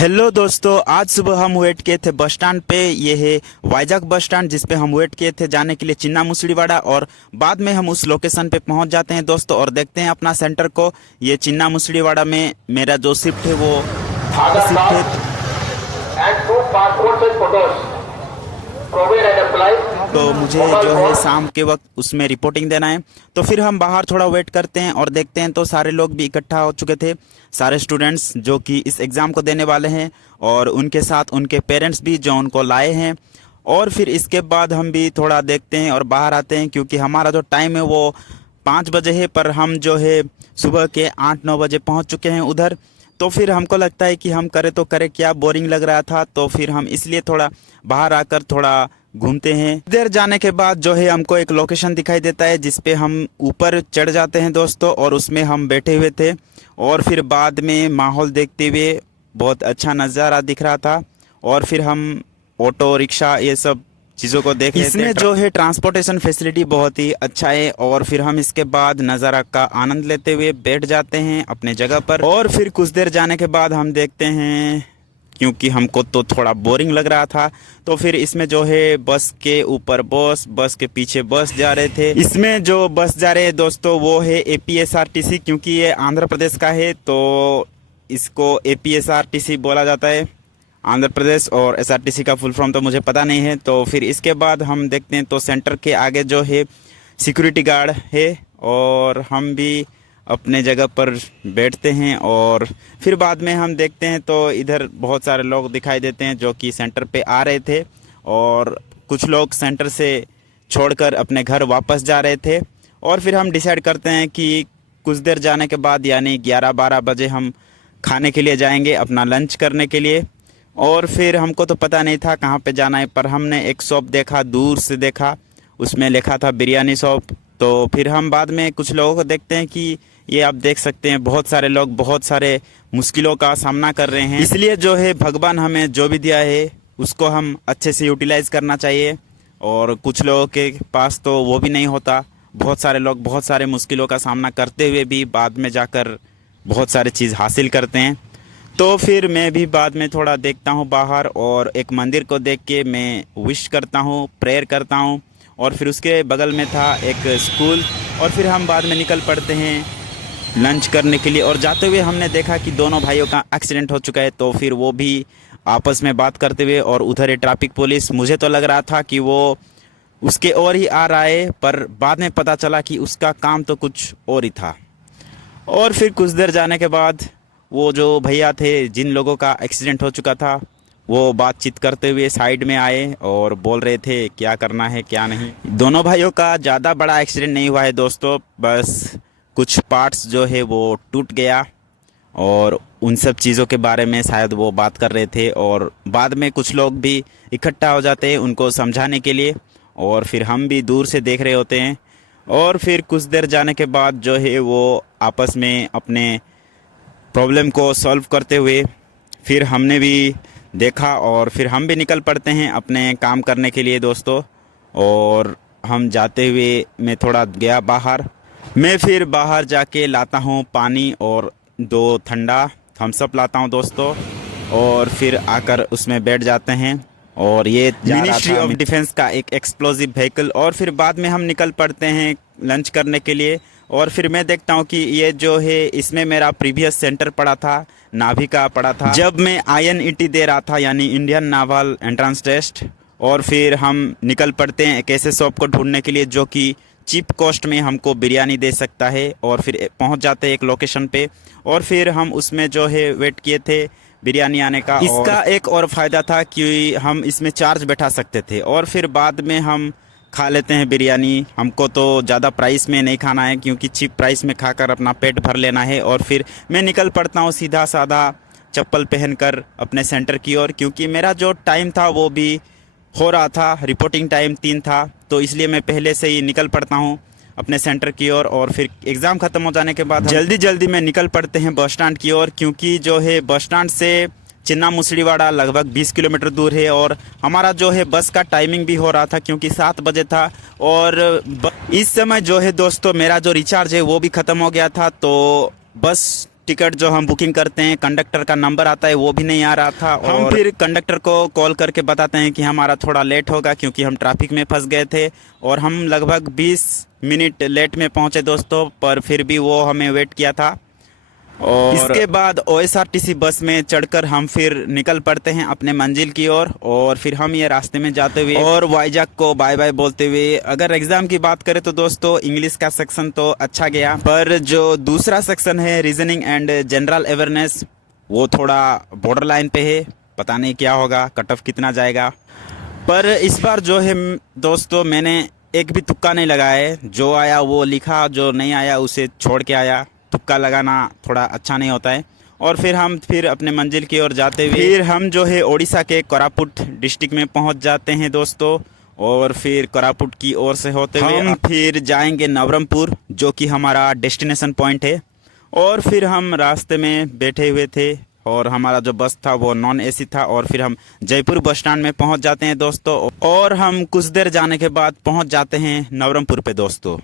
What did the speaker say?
Hello दोस्तों, आज सुबह हम वेट किए थे बस स्टैंड पे। ये है वाइजाग बस स्टैंड जिस पे हम वेट किए थे जाने के लिए चिन्ना मुसलीवाड़ा। और बाद में हम उस लोकेशन पे पहुंच जाते हैं दोस्तों और देखते हैं अपना सेंटर को। ये चिन्ना मुसलीवाड़ा में मेरा जो शिफ्ट है वो थर्ड शिफ्ट है। तो मुझे जो है शाम के वक्त उसमें रिपोर्टिंग देना है। तो फिर हम बाहर थोड़ा वेट करते हैं और देखते हैं तो सारे लोग भी इकट्ठा हो चुके थे, सारे स्टूडेंट्स जो कि इस एग्ज़ाम को देने वाले हैं और उनके साथ उनके पेरेंट्स भी जो उनको लाए हैं। और फिर इसके बाद हम भी थोड़ा देखते हैं और बाहर आते हैं क्योंकि हमारा जो टाइम है वो 5 बजे है, पर हम जो है सुबह के 8-9 बजे पहुंच चुके हैं उधर। तो फिर हमको लगता है कि हम करें तो करें क्या, बोरिंग लग रहा था। तो फिर हम इसलिए थोड़ा बाहर आकर थोड़ा घूमते हैं। इधर जाने के बाद जो है हमको एक लोकेशन दिखाई देता है जिस पे हम ऊपर चढ़ जाते हैं दोस्तों, और उसमें हम बैठे हुए थे। और फिर बाद में माहौल देखते हुए बहुत अच्छा नज़ारा दिख रहा था। और फिर हम ऑटो रिक्शा ये सब चीज़ों को देख रहे थे। इसमें जो है ट्रांसपोर्टेशन फैसिलिटी बहुत ही अच्छा है। और फिर हम इसके बाद नज़ारा का आनंद लेते हुए बैठ जाते हैं अपने जगह पर। और फिर कुछ देर जाने के बाद हम देखते हैं, क्योंकि हमको तो थोड़ा बोरिंग लग रहा था, तो फिर इसमें जो है बस के ऊपर बस के पीछे बस जा रहे थे। इसमें जो बस जा रहे हैं दोस्तों वो है APSRTC, क्योंकि ये आंध्र प्रदेश का है तो इसको APSRTC बोला जाता है, आंध्र प्रदेश। और SRTC का फुल फॉर्म तो मुझे पता नहीं है। तो फिर इसके बाद हम देखते हैं तो सेंटर के आगे जो है सिक्योरिटी गार्ड है और हम भी अपने जगह पर बैठते हैं। और फिर बाद में हम देखते हैं तो इधर बहुत सारे लोग दिखाई देते हैं जो कि सेंटर पे आ रहे थे और कुछ लोग सेंटर से छोड़कर अपने घर वापस जा रहे थे। और फिर हम डिसाइड करते हैं कि कुछ देर जाने के बाद यानी 11-12 बजे हम खाने के लिए जाएंगे, अपना लंच करने के लिए। और फिर हमको तो पता नहीं था कहाँ पे जाना है, पर हमने एक शॉप देखा, दूर से देखा, उसमें लिखा था बिरयानी शॉप। तो फिर हम बाद में कुछ लोगों को देखते हैं कि ये आप देख सकते हैं बहुत सारे लोग बहुत सारे मुश्किलों का सामना कर रहे हैं। इसलिए जो है भगवान हमें जो भी दिया है उसको हम अच्छे से यूटिलाइज़ करना चाहिए। और कुछ लोगों के पास तो वो भी नहीं होता। बहुत सारे लोग बहुत सारे मुश्किलों का सामना करते हुए भी बाद में जाकर बहुत सारी चीज़ हासिल करते हैं। तो फिर मैं भी बाद में थोड़ा देखता हूँ बाहर और एक मंदिर को देख के मैं विश करता हूँ, प्रेयर करता हूँ। और फिर उसके बगल में था एक स्कूल। और फिर हम बाद में निकल पड़ते हैं लंच करने के लिए। और जाते हुए हमने देखा कि दोनों भाइयों का एक्सीडेंट हो चुका है। तो फिर वो भी आपस में बात करते हुए, और उधर ही ट्रैफिक पुलिस, मुझे तो लग रहा था कि वो उसके और ही आ रहा है, पर बाद में पता चला कि उसका काम तो कुछ और ही था। और फिर कुछ देर जाने के बाद वो जो भैया थे जिन लोगों का एक्सीडेंट हो चुका था वो बातचीत करते हुए साइड में आए और बोल रहे थे क्या करना है क्या नहीं। दोनों भाइयों का ज़्यादा बड़ा एक्सीडेंट नहीं हुआ है दोस्तों, बस कुछ पार्ट्स जो है वो टूट गया। और उन सब चीज़ों के बारे में शायद वो बात कर रहे थे। और बाद में कुछ लोग भी इकट्ठा हो जाते हैं उनको समझाने के लिए, और फिर हम भी दूर से देख रहे होते हैं। और फिर कुछ देर जाने के बाद जो है वो आपस में अपने प्रॉब्लम को सॉल्व करते हुए फिर हमने भी देखा और फिर हम भी निकल पड़ते हैं अपने काम करने के लिए दोस्तों। और हम जाते हुए मैं थोड़ा गया बाहर, मैं फिर बाहर जाके लाता हूँ पानी और 2 ठंडा थम्स अप लाता हूँ दोस्तों। और फिर आकर उसमें बैठ जाते हैं। और ये मिनिस्ट्री ऑफ डिफेंस का एक एक्सप्लोजिव व्हीकल। और फिर बाद में हम निकल पड़ते हैं लंच करने के लिए। और फिर मैं देखता हूँ कि ये जो है इसमें मेरा प्रीवियस सेंटर पड़ा था, नाभी का पड़ा था, जब मैं INET दे रहा था यानी इंडियन नावल एंट्रेंस टेस्ट। और फिर हम निकल पड़ते हैं एक ऐसे शॉप को ढूंढने के लिए जो कि चीप कॉस्ट में हमको बिरयानी दे सकता है। और फिर पहुंच जाते हैं एक लोकेशन पे। और फिर हम उसमें जो है वेट किए थे बिरयानी आने का। इसका एक और फ़ायदा था कि हम इसमें चार्ज बैठा सकते थे और फिर बाद में हम खा लेते हैं बिरयानी। हमको तो ज़्यादा प्राइस में नहीं खाना है क्योंकि चीप प्राइस में खाकर अपना पेट भर लेना है। और फिर मैं निकल पड़ता हूँ सीधा साधा चप्पल पहनकर अपने सेंटर की ओर, क्योंकि मेरा जो टाइम था वो भी हो रहा था, रिपोर्टिंग टाइम 3 था। तो इसलिए मैं पहले से ही निकल पड़ता हूँ अपने सेंटर की ओर। और फिर एग्ज़ाम ख़त्म हो जाने के बाद जल्दी जल्दी में निकल पड़ते हैं बस स्टैंड की ओर, क्योंकि जो है बस स्टैंड से चिन्ना मुसलीवाड़ा लगभग 20 किलोमीटर दूर है। और हमारा जो है बस का टाइमिंग भी हो रहा था क्योंकि 7 बजे था। और इस समय जो है दोस्तों मेरा जो रिचार्ज है वो भी ख़त्म हो गया था। तो बस टिकट जो हम बुकिंग करते हैं कंडक्टर का नंबर आता है वो भी नहीं आ रहा था। और हम फिर कंडक्टर को कॉल करके बताते हैं कि हमारा थोड़ा लेट होगा क्योंकि हम ट्रैफिक में फंस गए थे और हम लगभग 20 मिनट लेट में पहुंचे दोस्तों, पर फिर भी वो हमें वेट किया था। और इसके बाद OSRTC बस में चढ़कर हम फिर निकल पड़ते हैं अपने मंजिल की ओर। और फिर हम ये रास्ते में जाते हुए और वाइजैक को बाय बाय बोलते हुए, अगर एग्जाम की बात करें तो दोस्तों इंग्लिश का सेक्शन तो अच्छा गया, पर जो दूसरा सेक्शन है रीजनिंग एंड जनरल अवेयरनेस वो थोड़ा बॉर्डर लाइन पे है। पता नहीं क्या होगा, कट ऑफ कितना जाएगा। पर इस बार जो है दोस्तों मैंने एक भी तुक्का नहीं लगाया है, जो आया वो लिखा, जो नहीं आया उसे छोड़ के आया। तुक्का लगाना थोड़ा अच्छा नहीं होता है। और फिर हम अपने मंजिल की ओर जाते हुए फिर हम जो है ओडिशा के कोरापुट डिस्ट्रिक्ट में पहुंच जाते हैं दोस्तों। और फिर कोरापुट की ओर से होते हुए हम फिर जाएंगे नवरंगपुर, जो कि हमारा डेस्टिनेशन पॉइंट है। और फिर हम रास्ते में बैठे हुए थे और हमारा जो बस था वो नॉन AC था। और फिर हम जयपुर बस स्टैंड में पहुंच जाते हैं दोस्तों, और हम कुछ देर जाने के बाद पहुंच जाते हैं नवरंगपुर पे दोस्तों।